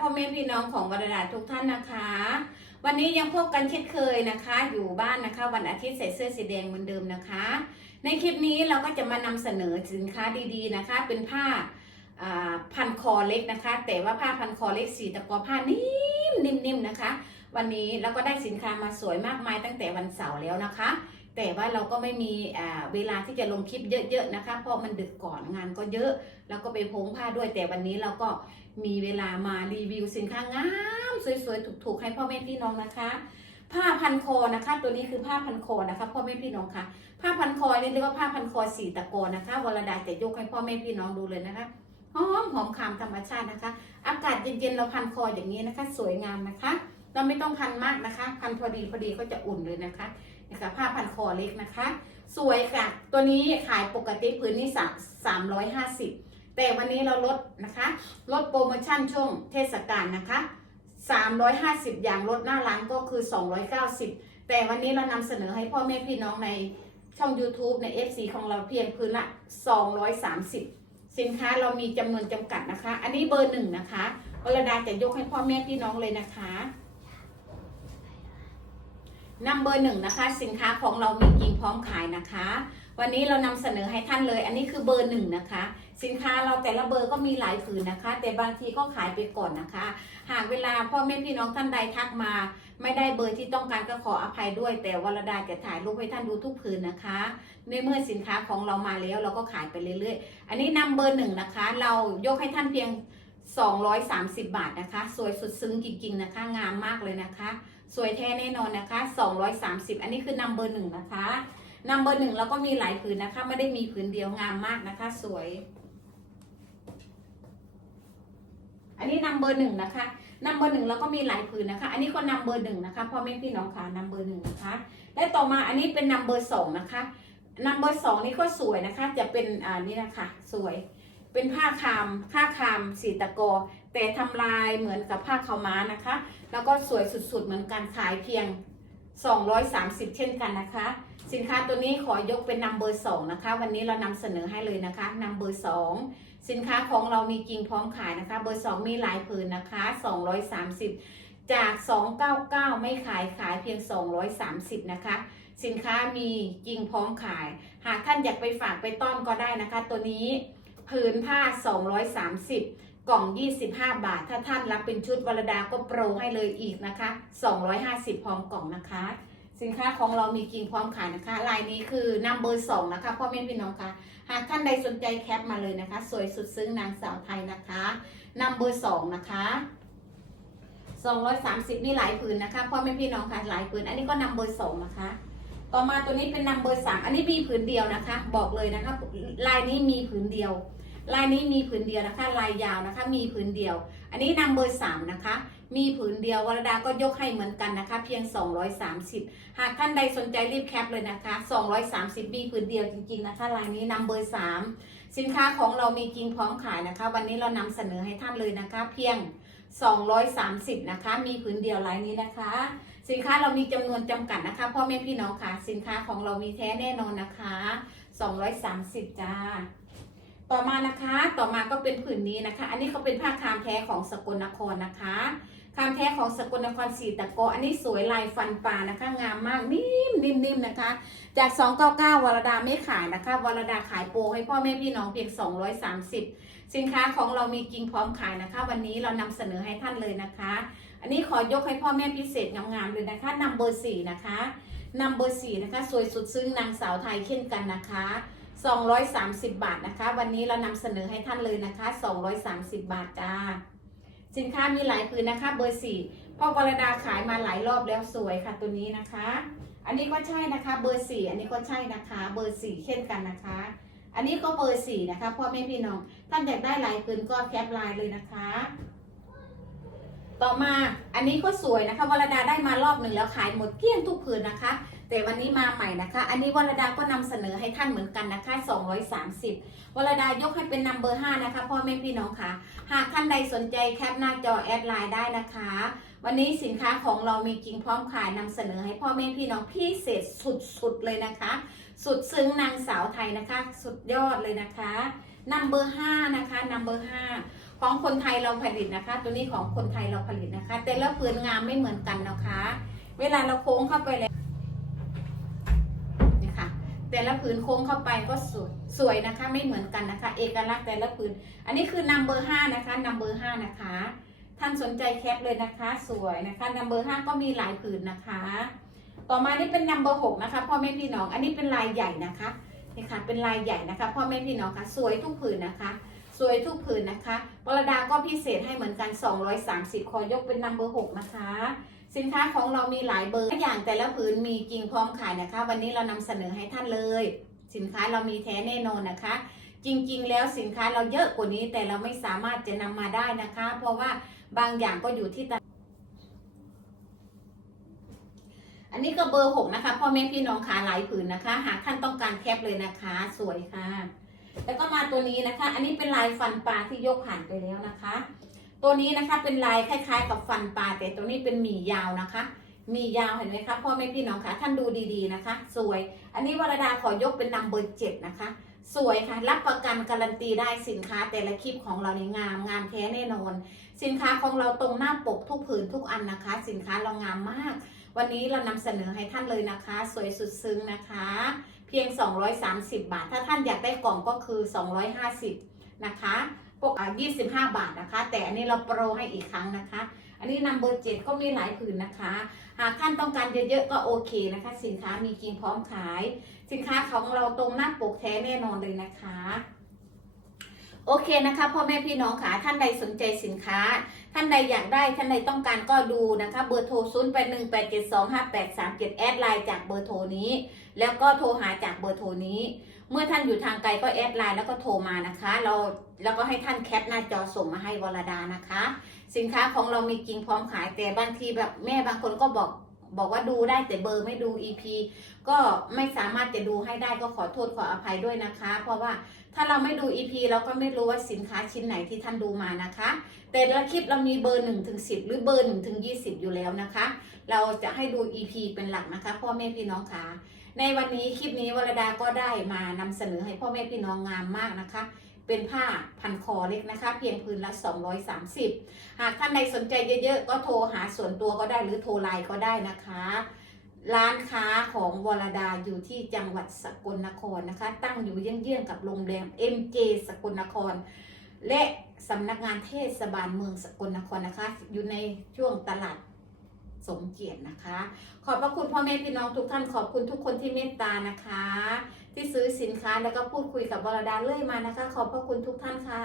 พ่อแม่พี่น้องของวรดาทุกท่านนะคะ วันนี้ยังพบกันเช่นเคยนะคะ อยู่บ้านนะคะ วันอาทิตย์ใส่เสื้อสีแดงเหมือนเดิมนะคะ ในคลิปนี้เราก็จะมานำเสนอสินค้าดีๆนะคะ เป็นผ้าพันคอเล็กนะคะ แต่ว่าผ้าพันคอเล็กสีตะกอผ้านิ่มนิ่มๆนะคะ วันนี้เราก็ได้สินค้ามาสวยมากมายตั้งแต่วันเสาร์แล้วนะคะ แต่ว่าเราก็ไม่มีเวลาที่จะลงคลิปเยอะๆนะคะ เพราะมันดึกก่อนงานก็เยอะ แล้วก็ไปโพงผ้าด้วยแต่วันนี้เราก็ มีเวลามารีวิวสินค้างามสวยๆถูกๆให้พ่อแม่พี่น้องนะคะ ผ้าพันคอนะคะ ตัวนี้คือผ้าพันคอนะคะพ่อแม่พี่น้องค่ะ ผ้าพันคอนี่เรียกว่าผ้าพันคอสีตะโกนนะคะวรดาจะยกให้พ่อแม่พี่น้องดูเลยนะคะหอมหอมคามธรรมชาตินะคะ อากาศเย็นๆเราพันคออย่างนี้นะคะ สวยงามนะคะ เราไม่ต้องพันมากนะคะ พันพอดีพอดีก็จะอุ่นเลยนะคะนะคะผ้าพันคอเล็กนะคะ สวยค่ะ ตัวนี้ขายปกติพื้นนี่สามสามร้อยห้าสิบ แต่วันนี้เราลดนะคะ ลดโปรโมชั่นช่วงเทศกาลนะคะ 350 อย่างลดหน้าร้านก็คือ 290 แต่วันนี้เรานำเสนอให้พ่อแม่พี่น้องในช่อง YouTube ใน FC ของเราเพียงพื้นละ 230 สินค้าเรามีจำนวนจำกัดนะคะ อันนี้เบอร์หนึ่งนะคะวรดาจะยกให้พ่อแม่พี่น้องเลยนะคะนำเบอร์หนึ่งนะคะ สินค้าของเรามีจริงพร้อมขายนะคะ วันนี้เรานำเสนอให้ท่านเลย อันนี้คือเบอร์หนึ่งนะคะ สินค้าเราแต่ละเบอร์ก็มีหลายผืนนะคะ แต่บางทีก็ขายไปก่อนนะคะ หากเวลาพ่อแม่พี่น้องท่านใดทักมา ไม่ได้เบอร์ที่ต้องการก็ขออภัยด้วย แต่วรดาจะถ่ายรูปให้ท่านดูทุกผืนนะคะ ในเมื่อสินค้าของเรามาแล้วเราก็ขายไปเรื่อยๆ อันนี้นำเบอร์หนึ่งนะคะ เรายกให้ท่านเพียง 230 บาทนะคะ สวยสุดซึ้งจริงๆนะคะ งามมากเลยนะคะ สวยแท้แน่นอนนะคะ 230 อันนี้คือนำเบอร์หนึ่งนะคะนำเบอร์หนึ่งเราก็มีหลายผืนนะคะ ไม่ได้มีผืนเดียวงามมากนะคะ สวย อันนี้นำเบอร์หนึ่งนะคะนำเบอร์หนึ่งแล้วก็มีหลายผืนนะคะ อันนี้ก็นำเบอร์หนึ่งนะคะพ่อแม่พี่น้องค่ะนำเบอร์หนึ่งนะคะ และต่อมาอันนี้เป็นนำเบอร์สองนะคะนำเบอร์สองนี่ก็สวยนะคะ จะเป็นอ่านี่นะคะ สวย เป็นผ้าคามผ้าคามสีตะโกอแต่ทำลายเหมือนกับผ้าขาวม้านะคะ แล้วก็สวยสุดๆเหมือนกันขายเพียง 230 เช่นกันนะคะ สินค้าตัวนี้ขอยกเป็นนำเบอร์สองนะคะ วันนี้เรานำเสนอให้เลยนะคะนำเบอร์สอง สินค้าของเรามีจริงพร้อมขายนะคะ เบอร์ 2 มีหลายผืนนะคะ 230 จาก 299 ไม่ขายขายเพียง 230 นะคะ สินค้ามีจริงพร้อมขาย หากท่านอยากไปฝากไปต้อนก็ได้นะคะ ตัวนี้ผืนผ้า 230 กล่อง 25 บาท ถ้าท่านรับเป็นชุดวรดาก็โปรให้เลยอีกนะคะ 250 พร้อมกล่องนะคะ สินค้าของเรามีจริงพร้อมขายนะคะลายนี้คือนัมเบอร์สองนะคะพ่อแม่พี่น้องคะหากท่านใดสนใจแคปมาเลยนะคะ สวยสุดซึ้งนางสาวไทยนะคะนัมเบอร์สองนะคะ230นี่หลายผืนนะคะพ่อแม่พี่น้องคะหลายผืนอันนี้ก็นัมเบอร์สองนะคะ ต่อมาตัวนี้เป็นนัมเบอร์สามอันนี้มีผืนเดียวนะคะ บอกเลยนะคะ ลายนี้มีผืนเดียว ลายนี้มีผืนเดียวนะคะ ลายยาวนะคะ มีผืนเดียว อันนี้นัมเบอร์สามนะคะ มีผืนเดียววรดาก็ยกให้เหมือนกันนะคะ เพียง 230 หากท่านใดสนใจรีบแคปเลยนะคะ 230 มีผืนเดียวจริงๆนะคะลายนี้นัมเบอร์3สินค้าของเรามีจริงพร้อมขายนะคะ วันนี้เรานำเสนอให้ท่านเลยนะคะ เพียง 230 นะคะ มีผืนเดียวลายนี้นะคะ สินค้าเรามีจำนวนจำกัดนะคะพ่อแม่พี่น้องค่ะ สินค้าของเรามีแท้แน่นอนนะคะ 230 จ้าต่อมานะคะ ต่อมาก็เป็นผืนนี้นะคะ อันนี้เขาเป็นผ้าคามแท้ของสกลนครนะคะ คามแท้ของสกลนครสีตะโก อันนี้สวยลายฟันปลานะคะ งามมากนิ่มนิ่มนิ่มนะคะ จาก 299วรดาไม่ขายนะคะวรดาขายโปรให้พ่อแม่พี่น้องเพียง 230 สินค้าของเรามีจริงพร้อมขายนะคะ วันนี้เรานำเสนอให้ท่านเลยนะคะ อันนี้ขอยกให้พ่อแม่พิเศษงามๆเลยนะคะนำเบอร์สี่นะคะนำเบอร์สี่นะคะ สวยสุดซึ้งนางสาวไทยเช่นกันนะคะ230 บาทนะคะ วันนี้เรานำเสนอให้ท่านเลยนะคะ 230 บาทจ้า สินค้ามีหลายผืนนะคะ เบอร์สี่พ่อวรดาขายมาหลายรอบแล้วสวยค่ะตัวนี้นะคะ อันนี้ก็ใช่นะคะ เบอร์สี่อันนี้ก็ใช่นะคะ เบอร์สี่เช่นกันนะคะ อันนี้ก็เบอร์สี่นะคะพ่อแม่พี่น้องท่านอยากได้หลายผืนก็แคปไลน์เลยนะคะ ต่อมาอันนี้ก็สวยนะคะวรดาได้มารอบหนึ่งแล้วขายหมดเกลี้ยงทุกผืนนะคะ แต่วันนี้มาใหม่นะคะ อันนี้วรดาก็นำเสนอให้ท่านเหมือนกันนะคะ 230วรดายกให้เป็นนัมเบอร์5นะคะพ่อแม่พี่น้องค่ะ หากท่านใดสนใจแคปหน้าจอแอดไลน์ได้นะคะ วันนี้สินค้าของเรามีจริงพร้อมขายนำเสนอให้พ่อแม่พี่น้องพิเศษสุดๆเลยนะคะ สุดซึ้งนางสาวไทยนะคะ สุดยอดเลยนะคะนัมเบอร์5นะคะนัมเบอร์5ขของคนไทยเราผลิตนะคะ ตัวนี้ของคนไทยเราผลิตนะคะ แต่ละผืนงามไม่เหมือนกันนะคะ เวลาเราโค้งเข้าไปแล้ว แต่ละผืนโค้งเข้าไปก็สวยสวยนะคะ ไม่เหมือนกันนะคะ เอกลักษณ์แต่ละผืน อันนี้คือ number ห้านะคะ number ห้านะคะ ท่านสนใจแคปเลยนะคะ สวยนะคะ number ห้าก็มีหลายผืนนะคะ ต่อมานี่เป็น number หกนะคะพ่อแม่พี่น้องอันนี้เป็นลายใหญ่นะคะนี่ค่ะเป็นลายใหญ่นะคะพ่อแม่พี่น้องค่ะ สวยทุกผืนนะคะ สวยทุกผืนนะคะวรดาก็พิเศษให้เหมือนกัน 230ขอยกเป็น number หกนะคะ สินค้าของเรามีหลายเบอร์อย่างแต่ละผืนมีจริงพร้อมขายนะคะ วันนี้เรานำเสนอให้ท่านเลย สินค้าเรามีแท้แน่นอนนะคะ จริงๆ แล้วสินค้าเราเยอะกว่านี้แต่เราไม่สามารถจะนำมาได้นะคะ เพราะว่าบางอย่างก็อยู่ที่ตลาดอันนี้ก็เบอร์หกนะคะพ่อแม่พี่น้องขาหลายผืนนะคะ หากท่านต้องการแคปเลยนะคะ สวยค่ะ แล้วก็มาตัวนี้นะคะ อันนี้เป็นลายฟันปลาที่ยกผ่านไปแล้วนะคะ ตัวนี้นะคะเป็นลายคล้าย ๆ กับฟันปลาแต่ตัวนี้เป็นหมี่ยาวนะคะมียาวเห็นไหมคะพ่อแม่พี่น้องคะท่านดูดีๆนะคะ สวย อันนี้วรดาขอยกเป็นนัมเบอร์เจ็ดนะคะ สวยค่ะ รับประกันการันตีได้สินค้า แต่ละคลิปของเราในงามงามแท้แน่นอน สินค้าของเราตรงหน้าปกทุกผืนทุกอันนะคะ สินค้าเรางามมาก วันนี้เรานำเสนอให้ท่านเลยนะคะ สวยสุดซึ้งนะคะเพียง 230 บาท ถ้าท่านอยากได้กล่องก็คือ 250 นะคะ กอ่า25 บาทนะคะ แต่อันนี้เราโปรให้อีกครั้งนะคะ อันนี้นัมเบอร์เจ็ดก็มีหลายผืนนะคะ หากท่านต้องการเยอะๆก็โอเคนะคะ สินค้ามีจริงพร้อมขาย สินค้าของเราตรงหน้าปกแท้แน่นอนเลยนะคะโอเคนะคะพ่อแม่พี่น้องค่ะท่านใดสนใจสินค้า ท่านใดอยากได้ท่านใดต้องการก็ดูนะคะ เบอร์โทร0 8 1 8 7 2 5 8 3 7แอดไลน์จากเบอร์โทรนี้ แล้วก็โทรหาจากเบอร์โทรนี้ เมื่อท่านอยู่ทางไกลก็แอดไลน์แล้วก็โทรมานะคะ เราแล้วก็ให้ท่านแคปหน้าจอส่งมาให้วรดานะคะ สินค้าของเรามีจริงพร้อมขายแต่บางทีแบบแม่บางคนก็บอก บอกว่าดูได้แต่เบอร์ไม่ดู EP ก็ไม่สามารถจะดูให้ได้ก็ขอโทษขออภัยด้วยนะคะ เพราะว่าถ้าเราไม่ดู EP เราก็ไม่รู้ว่าสินค้าชิ้นไหนที่ท่านดูมานะคะ แต่ละคลิปเรามีเบอร์1ถึง10 หรือเบอร์1ถึง20 อยู่แล้วนะคะ เราจะให้ดู EP เป็นหลักนะคะพ่อแม่พี่น้องคะในวันนี้คลิปนี้วรดาก็ได้มานำเสนอให้พ่อแม่พี่น้องงามมากนะคะ เป็นผ้าพันคอเล็กนะคะ เพียงพื้นละ 230 หากท่านใดสนใจเยอะๆ ก็โทรหาส่วนตัวก็ได้หรือโทรไลน์ก็ได้นะคะ ร้านค้าของวรดาอยู่ที่จังหวัดสกลนครนะคะ ตั้งอยู่เยื้องๆกับโรงแรม MJ สกลนคร และสำนักงานเทศบาลเมืองสกลนครนะคะ อยู่ในช่วงตลาดสมเกียรตินะคะ ขอบพระคุณพ่อแม่พี่น้องทุกท่านขอบคุณทุกคนที่เมตตานะคะ ที่ซื้อสินค้าแล้วก็พูดคุยกับวรดาเรื่อยมานะคะ ขอบพระคุณทุกท่านค่ะ